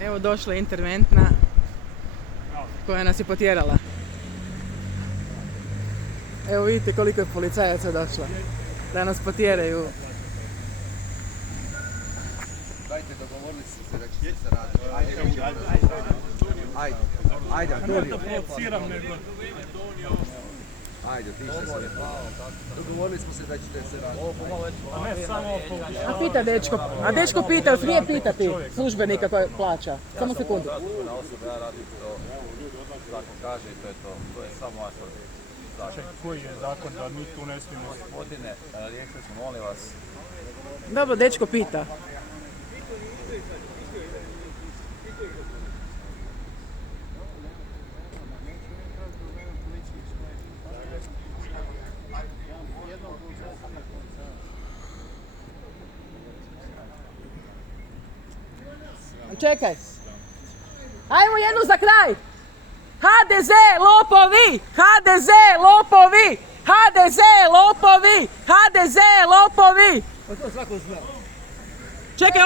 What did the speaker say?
Evo došla je interventna koja nas je potjerala. Evo vidite koliko je policajaca došla da nas potjeraju. Dajte, dogovorili ste se da ćete se raditi. Ajde, Antonio. Ajde, tiše se. Dogovorili smo se da ćete se raditi. A pita dečko, dečko pita, smije pitati službenika koja plaća. Samo sekundu. Na osobu ja radim to, zakon kaže i to je to. To je samo vaš zakon. Koji je zakon da mi tu ne smijemo? Gospodine, riješili smo, molim vas. Dobro, dečko pita. Čekaj. Ajmo jednu za kraj. HDZ lopovi! HDZ lopovi! HDZ lopovi! HDZ lopovi! Čekaj,